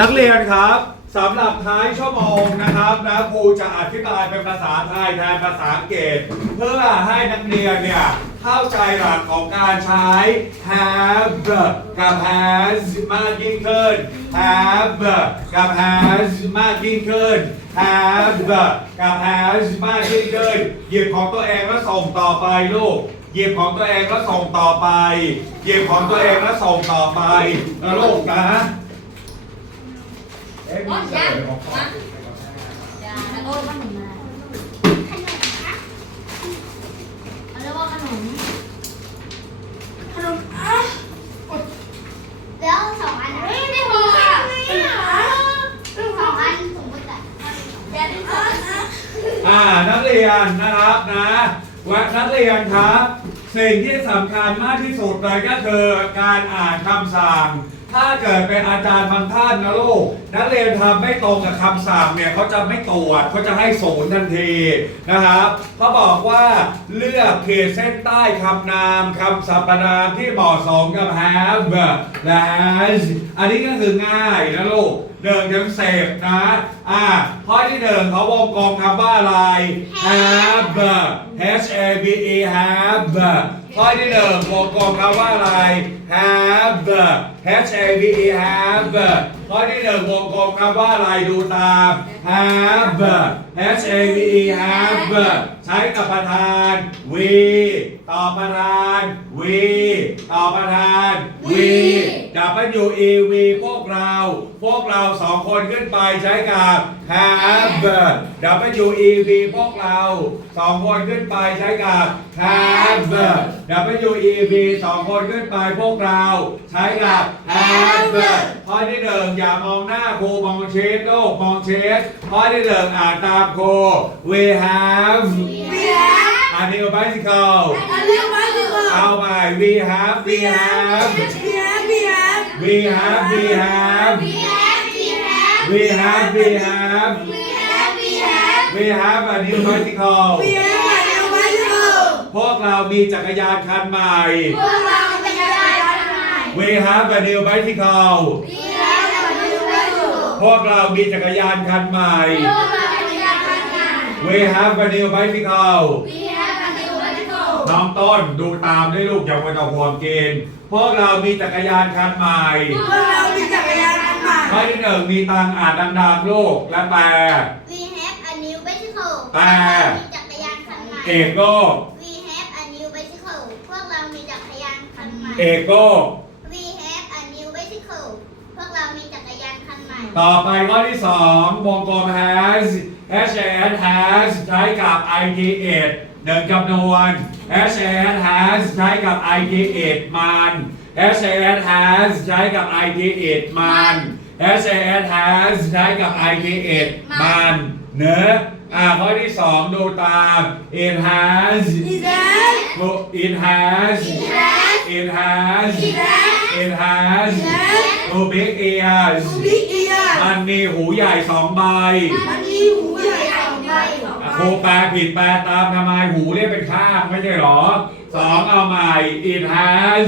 นักเรียนครับสำหรับท้ายชั่วโมงนะครับนะครูจะอธิบายเป็นภาษาไทยแทนภาษาอังกฤษเพื่อให้นักเรียนเนี่ยเข้าใจหลักของการใช้ have กับ has มากยิ่งขึ้น have กับ has มากยิ่งขึ้น have กับ has มากยิ่งขึ้นหยิบของตัวเองแล้วส่งต่อไปลูกหยิบของตัวเองแล้วส่งต่อไปหยิบของตัวเองแล้วส่งต่อไปนะลูกนะ รถยังมาอย่าแล้วก็ขนมมาเขาเรียกว่าขนม ขนมอะแล้วสองอันไม่พออะขนมอะสองอันสมมติอะแกที่สออะอะอ่านักเรียนนะครับนะวันักเรียนครับ สิ่งที่สำคัญมากที่สุดเลยก็คือการอ่านคำสั่ง ถ้าเกิดเป็นอาจารย์บางท่านนะลูกนักเรียนทำไม่ตรงกับคำสั่งเนี่ยเขาจะไม่ตรวจเขาจะให้ศูนย์ทันทีนะครับเขาบอกว่าเลือกเขตเส้นใต้คำนามคำสรรพนามที่เหมาะสมกับ have และ has อันนี้ก็คือง่ายนะลูกหนึ่งถึงเสพนะอ่าข้อที่หนึ่งเขาวงกลมคำว่าอะไร have h a v e have ข้อที่หนึ่งวงกลมคำว่าอะไร have h a v e have ข้อที่หนึ่งวงกลมคำว่าอะไรดูตาม have h a v e have ใช้กับประธาน we ต่อประธาน we ต่อประธาน we w e v พวกเรา วกเราสองคนขึ้นไปใช้กับ have w e v พวกเราสองคนขึ้นไปใช้กับ have w e v สองคนขึ้นไปพวกเราใช้กับ have ข้อที่หนึ่งอย่ามองหน้าครูมองเชสโลกมองเชสข้อที่หนึ่งอ่านตามครู we have เบียร์ a new bicycle อันเรียกว่าคือเอาใหม่ we have we have เบียร์เบียร์ we have we have บีแฮปบี แฮป we have we have บีแฮปบีแฮป we have a new bicycle เบียร์อันเรียกว่าคือพวกเรามีจักรยานคันใหม่ พวกเราเป็นอะไรกันไหม we have a new bicycle บีแฮปบีแฮปพวกเรามีจักรยานคันใหม่ พวกเราเป็นอะไรกันไหม we have a new bicycle บีแฮปบีแฮปน้องต้นดูตามด้วยลูกอย่าไปต่อห่วงเกณฑ์พวกเรามีจักรยานคันใหม่ พวกเรามีจักร ยานกันใหม่ข้อที่หนึ่งมีตังอ่านดังๆลูกและแปล We have a new bicycle แปล มีจักรยานคันใหม่ เอกโลก We have a new bicycle พวกเรามีจักรยานคันใหม่ เอกโลก We have a new bicycle พวกเรามีจักรยานคันใหม่ ต่อไปข้อที่สองวงกลม has has and has ใช้กับ id it หนึ่งจำนวน has and has ใช้กับ id it มัน has and has ใช้กับ id it มัน has and has ใช้กับ id it มันเนอะอ่าข้อที่สองดูตาม it has อีแดน it has it has it has two big ears บิ๊กเอียร์มันมีหูใหญ่สองใบมันมีหูใหญ่สองใบอะครูแปลผิดแปลตามทำไมหูเรียกเป็นข้างไม่ใช่หรอสองเอาใหม่ it has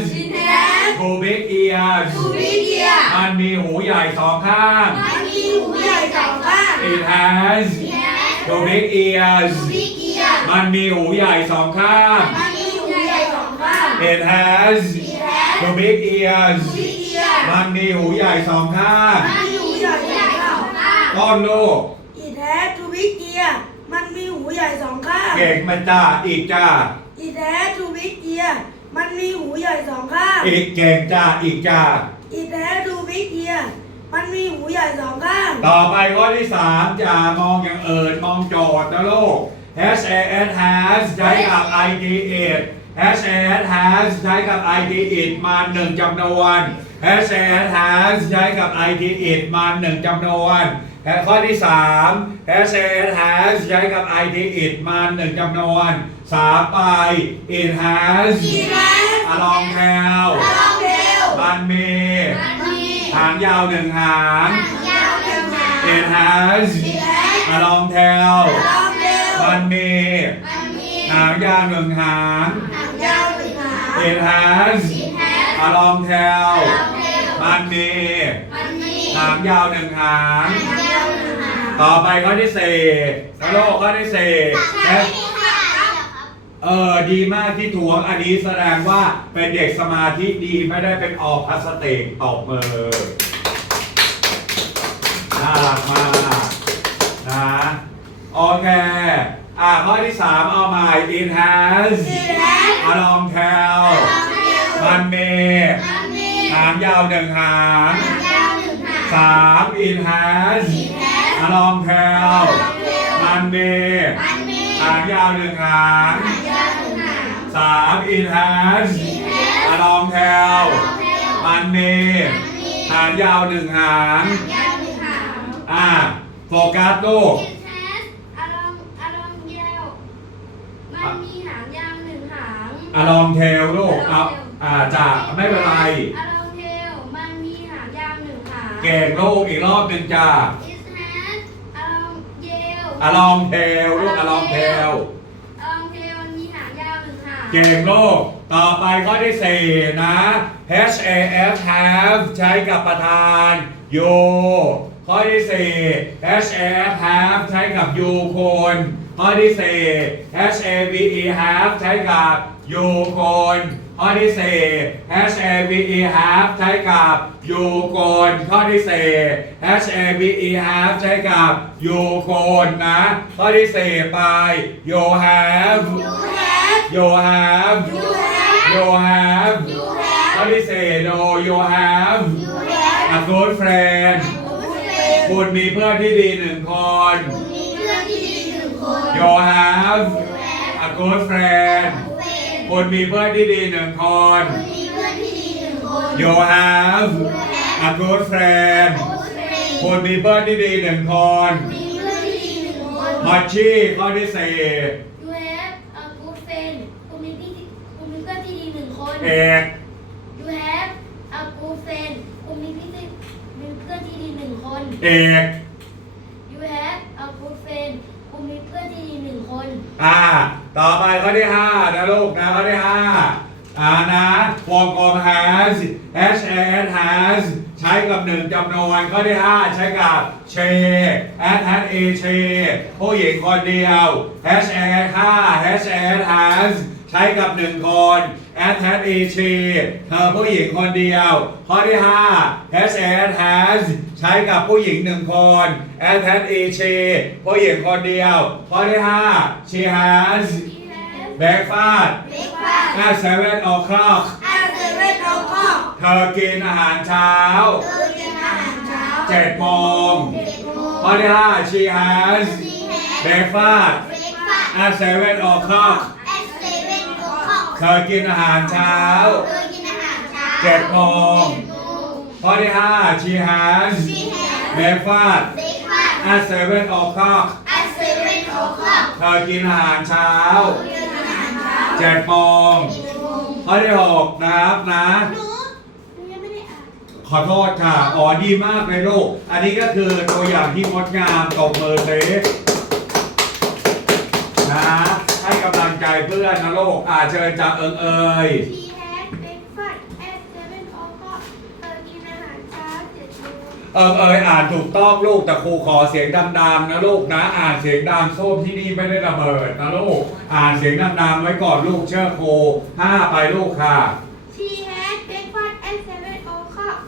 อีแดน two big ears ทูบิ๊กเอียร์มันมีหูใหญ่สองข้าง มันมีหูใหญ่สองข้าง it has two big ears บิ๊กเอียร์มันมีหูใหญ่สองข้างมันมีหูใหญ่สองข้าง it has two big ears บิ๊กเอียร์มันมีหูใหญ่สองข้าง มันมีหูใหญ่สองข้างต้นลูกอีแดนทูบิ๊กเอียร์มันมีหูใหญ่สองข้าง เก่งมาจ้าอีกจ้าอีแดนทูบิ๊กเอียร์ มันมีหูใหญ่สองข้าง อีกเก่งจ้าอีกจ้า อีแดนทูบิ๊กเอียร์มันมีหูใหญ่สองข้าง ต่อไปข้อที่สามอย่ามองอย่างอื่นมองโจทย์นะลูก has and has ใช้กับ id it has and has ใช้กับ id it มาหนึ่งจำนวน has and has ใช้กับ id it มาหนึ่งจำนวนและข้อที่สาม has and has ใช้กับ id it มาหนึ่งจำนวนสามไป it has อีแดน a long tail ลองเร็วมันมีมันมีหางยาวหนึ่งหางหางยาวหนึ่งหาง it has อีแดน a long tail ลองเร็วมันมีมันมีหางยาวหนึ่งหางหางยาวหนึ่งหาง it has สีแฮ a long tail ลองเร็วมันมีมันมีหหางยาวหนึ่งหาง ต่อไปข้อที่สี่นะลูกข้อที่สี่หางไม่มีใครอ่านเลยเหรอครับเออดีมากที่ทวงอันนี้แสดงว่าเป็นเด็กสมาธิดีไม่ได้เป็นออพลาสติกตบมือน่ารักมากนะโอเค อะข้อที่สามเอาใหม่ it has a long tail มันมีมันมีหางยาวหนึ่งหางหางยาวหนึ่งหางสาม it has a long tail มันมีมันมีหางยาวหนึ่งหางหางยาวหนึ่งหางสาม it has a long tail มันมีมันมีหางยาวหนึ่งหางหางยาวหนึ่งหางอ่าโฟกัสลูก It has a long a long tail มันมีหางยาวหนึ่งหางอะลองเทลลูกเอาอ่าจ้ะไม่เป็นไร A long tail มันมีหางยาวหนึ่งหางเก่งลูกอีกรอบหนึ่งจ้า อะลองเทลลูกอะลองเทล A long tail มันมีหางยาวหนึ่งหางเก่งลูกต่อไปข้อที่สี่นะ H A F have ใช้กับประธาน you ข้อที่สี่ H A F have ใช้กับ you คนข้อที่สี่ H A V E have ใช้กับ you คน ข้อที่สี่ H A V E have ใช้กับ you คนข้อที่สี่ H A V E have ใช้กับ you คนนะ ข้อที่สี่ไป you have You have You have You have You have You have ข้อที่สี่ no you have You have a good friend คุณมีเพื่อนที่ดีหนึ่งคนคุณมีเพื่อนที่ดีหนึ่งคน You have a good friend คุณมีเพื่อนที่ดีหนึ่งคนคุณมีเพื่อนที่ดีหนึ่งคน You have a good friend คุณมีเพื่อนที่ดีหนึ่งคนมีเพื่อนที่ดีหนึ่งคนมัชชี่ข้อที่สี่ You have a good friend คุณมีพี่คุณมีเพื่อนที่ดีหนึ่งคน เอก You have a good friend คุณมีพี่ที่มีเพื่อนที่ดีหนึ่งคน เอก You have a good friend คุณมีเพื่อนที่ดีหนึ่งคน อ่า ต่อไปข้อที่ห้านะลูกนะข้อที่ห้าอ่านะวงกลม has h a s has ใช้กับหนึ่งจำนวนข้อที่ห้าใช้กับ she as has a she ผู้หญิงคนเดียว h a s ห้า h a s has ใช้กับหนึ่งคน at has a she เธอผู้หญิงคนเดียว ข้อที่ห้า h a s has ใช้กับผู้หญิงหนึ่งคน at has a she ผู้หญิงคนเดียว ข้อที่ห้า she has She has breakfast Breakfast at seven o'clock at seven o'clock เธอกินอาหารเช้าเธอกินอาหารเช้าเจ็ดโมงเจ็ดโมงข้อที่ห้า she has She has breakfast breakfast at seven o'clock at seven o'clock เธอกินอาหารเช้าเธอกินอาหารเช้าเจ็ดโมงเจ็ดโมงข้อที่ห้า she has She has breakfast breakfast at seven o'clock at seven o'clock เธอกินอาหารเช้าเธอกินอาหารเช้าเจ็ดโมงเจ็ดโมงข้อที่หกนะครับนะหนูหนูยังไม่ได้อ่านขอโทษค่ะ อ๋อ ดีมากเลยลูก อันนี้ก็คือตัวอย่างที่งดงามตบมือเซนะ ให้กำลังใจ เพื่อนนะลูกอ่าเชิญจากเอิงเอ่ย She has breakfast at seven o'clock เธอกินอาหารเช้าเจ็ดโมงเอิงเอ่ยอ่านถูกต้องลูกแต่ครูขอเสียงดังๆนะลูกนะอ่านเสียงดังส้มที่นี่ไม่ได้ระเบิดนะลูกอ่านเสียงดังๆไว้ก่อนลูกเชื่อครูห้าไปลูกค่ะ She has breakfast at seven o'clock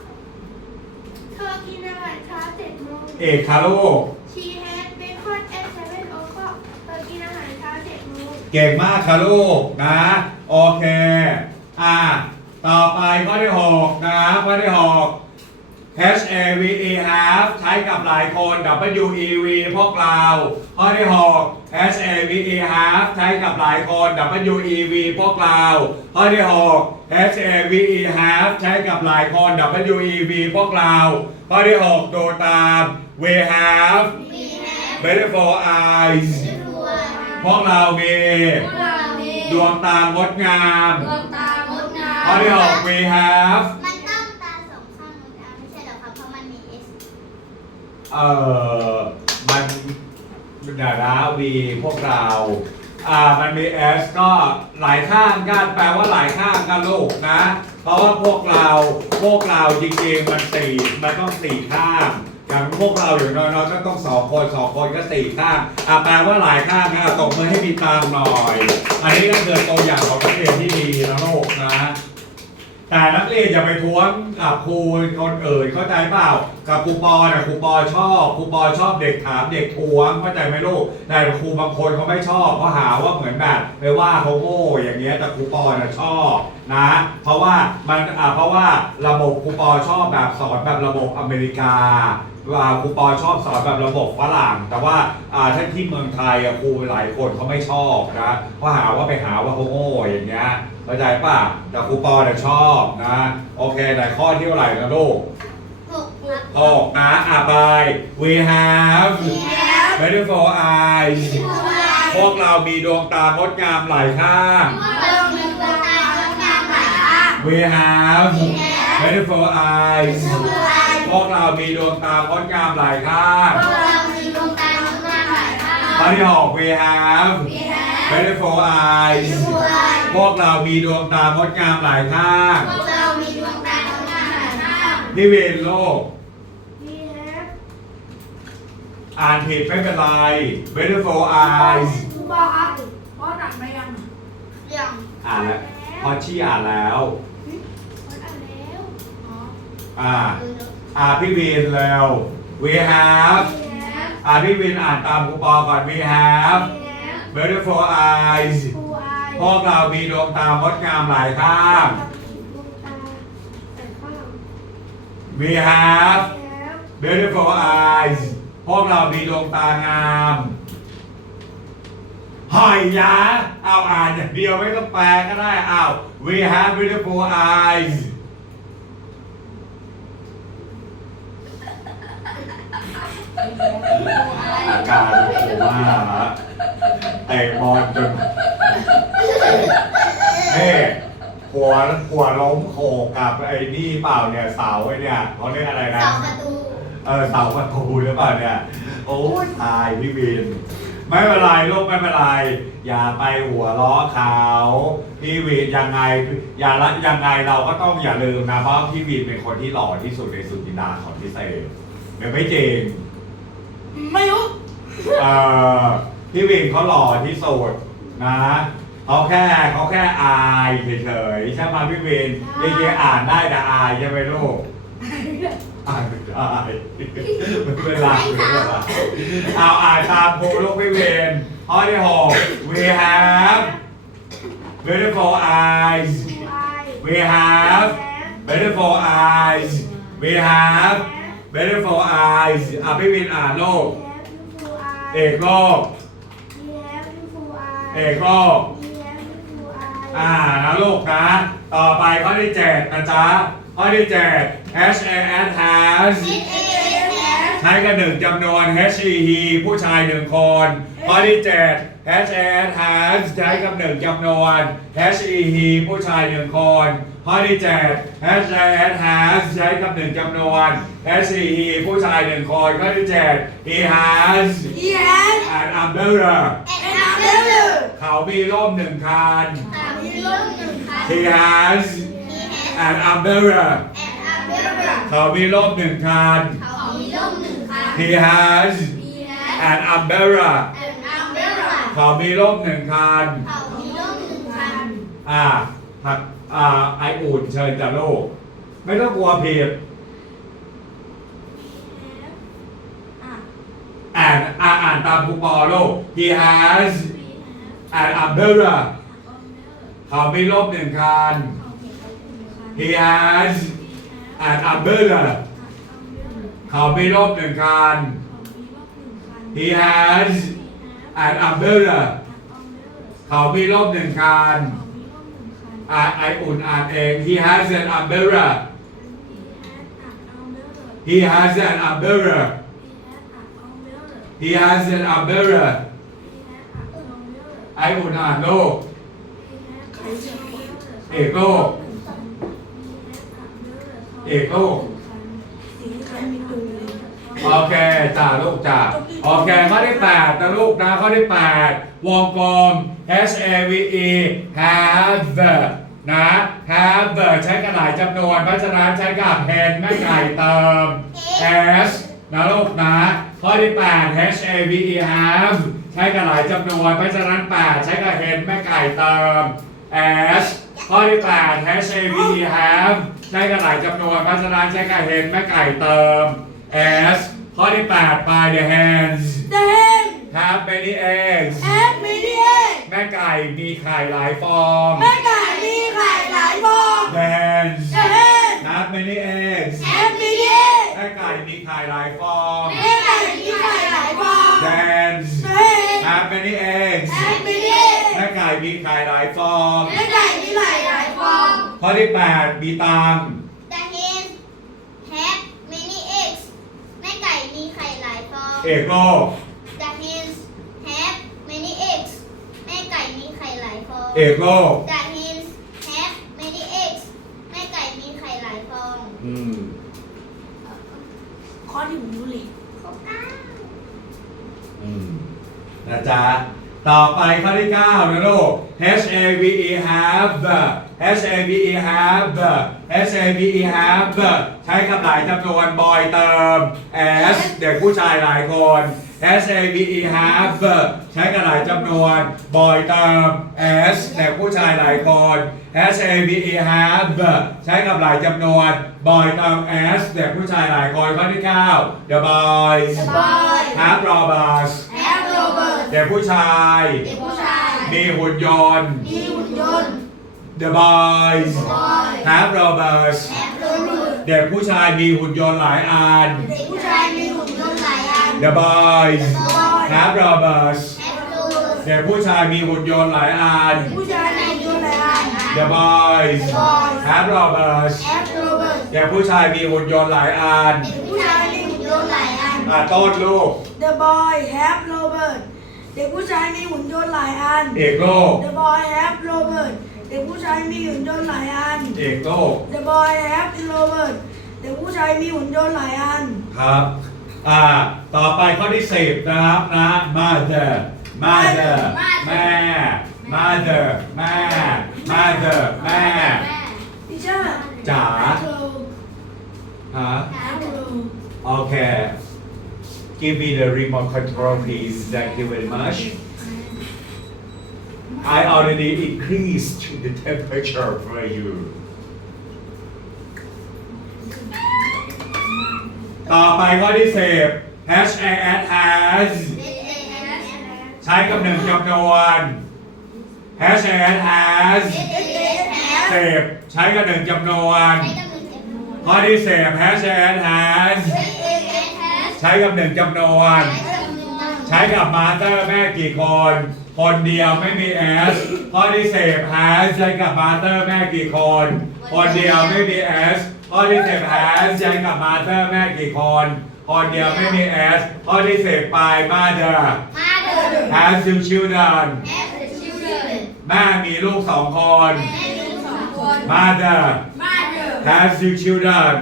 เธอกินอาหารเช้าเจ็ดโมง เอกค่ะลูก She has breakfast at seven o'clock เธอกินอาหารเช้าเจ็ดโมง เก่งมากค่ะลูกนะ โอเค อ่า ต่อไปข้อที่หกนะข้อที่หก H A V E have ใช้กับหลายคน W E V พวกเรา ข้อที่หก H A V E have ใช้กับหลายคน W E V พวกเรา ข้อที่หก H A V E have ใช้กับหลายคน W E V พวกเรา ข้อที่หกดูตาม We have We have beautiful eyes ตัว พวกเรามีพวกเรามีดวงตางดงาม ดวงตางดงามข้อที่หก we have มันต้องตาสองข้างนะไม่ใช่เหรอครับเพราะมันมี S เอ่อมันดาราวีพวกเรา อ่า มันมี s ก็หลายข้างกันแปลว่าหลายข้างกันลูกนะ เพราะว่าพวกเรา พวกเราจริงๆมันสี่มันต้องสี่ข้าง อย่างพวกเราอยู่น้อยๆก็ต้องสองคนสองคนก็สี่ข้างอ่าแปลว่าหลายข้างนะตบมือให้มีตามหน่อย อันนี้ก็คือตัวอย่างของนักเรียนที่ดีนะลูกนะ แต่นักเรียนอย่าไปท้วงกับครูคนอื่นเข้าใจเปล่า กับครูปอเนี่ยครูปอชอบครูปอชอบเด็กถามเด็กท้วงเข้าใจไหมลูกแต่ครูบางคนเขาไม่ชอบเพราหาว่าเหมือนแบบไปว่าเขาโง่อย่างเงี้ยแต่ครูปอเนี่ยชอบนะ เพราะว่ามันอ่าเพราะว่าระบบครูปอชอบแบบสอนแบบระบบอเมริกา ว่าครูปอชอบสอนแบบระบบฝรั่ง แต่ว่าอ่าถ้าที่เมืองไทยอะครูหลายคนเขาไม่ชอบนะเพราะหาว่าไปหาว่าเขาโง่อย่างเงี้ยเข้าใจป่ะแต่ครูปอเนี่ยชอบนะโอเคไหนข้อที่เท่าไหร่นะลูกหกครับหกนะอะไป we have beautiful eyes พวกเรามีดวงตางดงามหลายข้างเรามีดวงตาดวงงามหลายข้าง we have beautiful eyes พวกเรามีดวงตางดงามหลายข้างพวกเรามีดวงตาดวงงามหลายข้างข้อที่หก we have beautiful eyes พวกเรามีดวงตางดงามหลายข้างพวกเรามีดวงตาดวงงามหลายข้างพี่วินโลก We have อ่านผิดไม่เป็นไร beautiful eyes ครูบาครับพ่อหนักไหมยังเรื่องอ่านแล้วพอชี่อ่านแล้วคนอ่านแล้วอ๋ออ่า อ่าพี่วินแล้ว we have We have อ่าพี่วินอ่านตามครูปอก่อน we have We have beautiful eyes Full eye พวกเรามีดวงตางดงามหลายข้างดวงตาแต่ข้าง we have We have beautiful eyes พวกเรามีดวงตางามหอยยะเอาอ่านอย่างเดียวไม่ต้องแปลก็ได้อ้าว we have beautiful eyes อาการโคม่าละเตะบอลจนเฮ้หัวหัวล้มโขกกับไอ้นี่เปล่าเนี่ยเสาไอ้เนี่ยเขาเรียกอะไรนะเสาประตู เออเสาประตูหรือเปล่าเนี่ย โอ้ยตายพี่วิน ไม่เป็นไรลูกไม่เป็นไร อย่าไปหัวล้อเขาพี่วินยังไงอย่าละยังไงเราก็ต้องอย่าลืมนะเพราะพี่วินเป็นคนที่หล่อที่สุดในสุดจินดาของพิเศษเดี๋ยวไม่จริง ไม่รู้ เอ่อพี่วินเขาหล่อที่สุดนะเขาแค่เขาแค่อายเฉยๆใช่ไหมพี่วินจริงๆอ่านได้แต่อายใช่ไหมลูก อ่านไม่ได้ไม่เป็นไรไม่เป็นไรเอาอ่านตามครูลูกพี่วินข้อที่หก we have beautiful eyes Full eye we have beautiful eyes we have beautiful eyes อะพี่วินอ่านลูก We have beautiful eye เอกโลก We have beautiful eye เอกโลก We have beautiful eye อ่านะลูกนะ ต่อไปข้อที่เจ็ดนะจ๊ะ ข้อที่เจ็ด H A N has คิดเองแล้ใช้กันหนึ่งจำนวน H E he ผู้ชายหนึ่งคน ข้อที่เจ็ด H A N has ใช้กับหนึ่งจำนวน H E he ผู้ชายหนึ่งคนข้อที่เจ็ด H A N has ใช้กับหนึ่งจำนวน H E he ผู้ชายหนึ่งคนข้อที่เจ็ด He has อีแฮน an umbrella แอนแอนนานาเบเบลลเขามีร่มหนึ่งคันค่ะมีร่มหนึ่งคัน He has มีแอน an umbrella แอนนาเบลเขามีร่มหนึ่งคัน เขามีร่มหนึ่งคัน He has มีแอน an umbrella แอนนาเบล เขามีร่มหนึ่งคัน เขามีร่มหนึ่งคัน อ่าผักอ่าไออุ่นเชิญจ้ะลูก ไม่ต้องกลัวผิดอ่านอ่าอ่านตามครูปอลูก He has an umbrella เขามีร่มหนึ่งคัน He has an umbrella เขามีร่มหนึ่งคัน He has an umbrella เขามีร่มหนึ่งคัน อ่าไออุ่นอ่านเอง He has an umbrella He has an umbrella He has an umbrella ไออุ่นอ่านลูก เอกโลก เอกโลก โอเคจ้าลูกจ้าโอเคข้อที่แปดนะลูกนะข้อที่แปดวงกลม H A V E have นะ have ใช้กระดาษจำนวนเพราะฉะนั้นใช้กับ pen แม่ไก่เติม s นะลูกนะข้อที่8 H A V E have ใช้กระดาษจำนวนเพราะฉะนั้น8ใช้กับ pen แม่ไก่เติม s ข้อที่8 H A V E have ใช้กระดาษจำนวนเพราะฉะนั้นใช้กับ pen แม่ไก่เติม s ข้อที่ 8 by the hands The hen have many eggs have many eggs แม่ไก่มีไข่หลายฟอง แม่ไก่มีไข่หลายฟอง the hens The hen have many eggs have many eggs แม่ไก่มีไข่หลายฟอง แม่ไก่มีไข่หลายฟอง the hens The hen have many eggs have many eggs แม่ไก่มีไข่หลายฟอง แม่ไก่มีไข่หลายฟอง ข้อที่ 8 มีตังค์ The hen have many eggs แม่ไก่มีไข่หลายฟองเอกโลก The hens have many eggs แม่ไก่มีไข่หลายฟองเอกโลก The hens have many eggs แม่ไก่มีไข่หลายฟองอืม ข้อที่ผมรู้เลยครบเก้าอืมนะจ๊ะ ต่อไปข้อที่9นะลูก H A V E have H A V E have H A V E have ใช้คำหลายจำนวนบอยเติม S เด็กผู้ชายหลายคน H A V E have ใช้กระดาษจำนวนบอยเติม S เด็กผู้ชายหลายคน H A V E have ใช้กับหลายจำนวนบอยเติม S เด็กผู้ชายหลายคนข้อที่9 The boys The boys have robots have Robert เด็กผู้ชาย เด็กผู้ชาย มีหุ่นยนต์ มีหุ่นยนต์ The boys boy have robots have Robert เด็กผู้ชายมีหุ่นยนต์หลายอันเด็กผู้ชายมีหุ่นยนต์หลายอัน The boys boy have robots have robots เด็กผู้ชายมีหุ่นยนต์หลายอัน ผู้ชายมีหุ่นยนต์หลายอัน The boys boys have robots have Robert เด็กผู้ชายมีหุ่นยนต์หลายอันเด็กผู้ชายมีหุ่นยนต์หลายอันอะต้นลูก The boy have Robert เด็กผู้ชายมีหุ่นยนต์หลายอัน เอกโลก The boy have Robert เด็กผู้ชายมีหุ่นยนต์หลายอัน เอกโลก The boy have Robert เด็กผู้ชายมีหุ่นยนต์หลายอัน ครับ อ่า ต่อไปข้อที่สิบนะครับนะ mother mother แม่ mother แม่ mother แม่ Teacher จ๋า Hello ฮะ Hello โอเค give me the remote control please thank you very much I already increased the temperature for you ต่อไปข้อที่สิบ H A S has ใช้กับหนึ่งจำนวน H A S has เสพใช้กับหนึ่งจำนวน ข้อที่สิบ H A S has ใช้กับหนึ่งจำนวน ใช้กับมาเตอร์แม่กี่คน คนเดียวไม่มี S ข้อที่สิบ has ใช้กับมาเตอร์แม่กี่คน คนเดียวไม่มี S ข้อที่สิบ has ใช้กับมาเตอร์แม่กี่คน คนเดียวไม่มี S ข้อที่สิบไป mother has two children แม่มีลูกสองคน mother has two children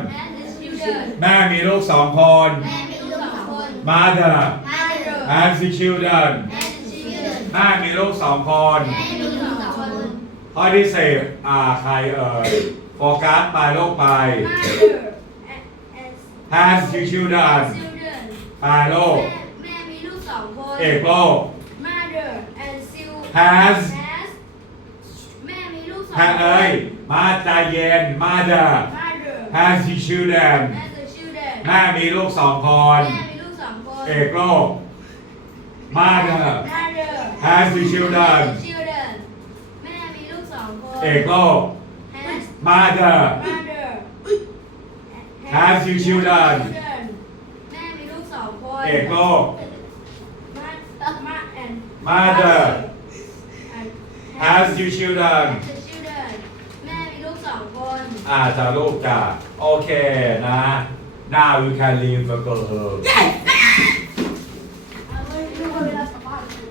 แม่มีลูกสองคน mother has two children แม่มีลูกสองคนข้อที่สิบอ่าใครเอ่ยโฟกัสไปลูกไป has two children ไปลูกแม่มีลูกสองคนเอกโลก mother and Sil Has แม่มีลูกสองแพ้เอ้ยมาใจเย็น mother mother has two children has the children แม่มีลูกสองคนแม่มีลูกสองคนเอกโลก mother mother has two children children แม่มีลูกสองคน เอกโลก has mother mother has two children แม่มีลูกสองคน เอกโลก Ma- ma- and mother and has two children has the children แม่มีลูกสองคน อ่าจะลูกจ้ะโอเคนะ now you can leave the girl Yes